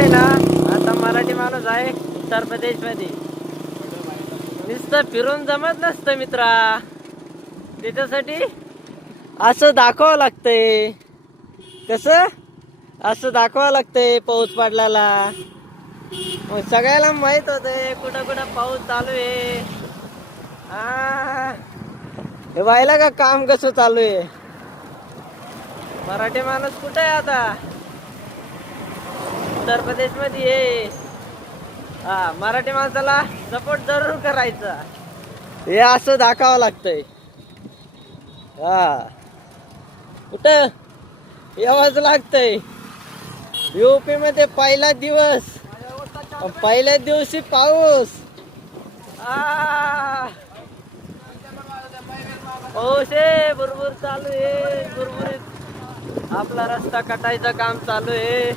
ना आता मराठी माणूस आहे उत्तर प्रदेश मध्ये. नुसतं फिरून जमत नसतं मित्रा, त्याच्यासाठी असं दाखवावं लागतंय. कसं असं दाखवावं लागतंय पाऊस पडल्याला. मग सगळ्याला माहित होतंय कुठं कुठं पाऊस चालू आहे. हे व्हायला का काम कसं चालू आहे. मराठी माणूस कुठे आहे आता? उत्तर प्रदेश मध्ये आहे. हा, मराठी माणसाला सपोर्ट जरूर करायचा. हे असं दाखवावं लागतंय. हा, कुठं यावंच लागतंय. यूपी मध्ये पहिला दिवस, पहिल्या दिवशी पाऊस. पाऊस आहे, भरपूर चालू आहे. भरपूर आपला रस्ता कटायचं काम चालू आहे.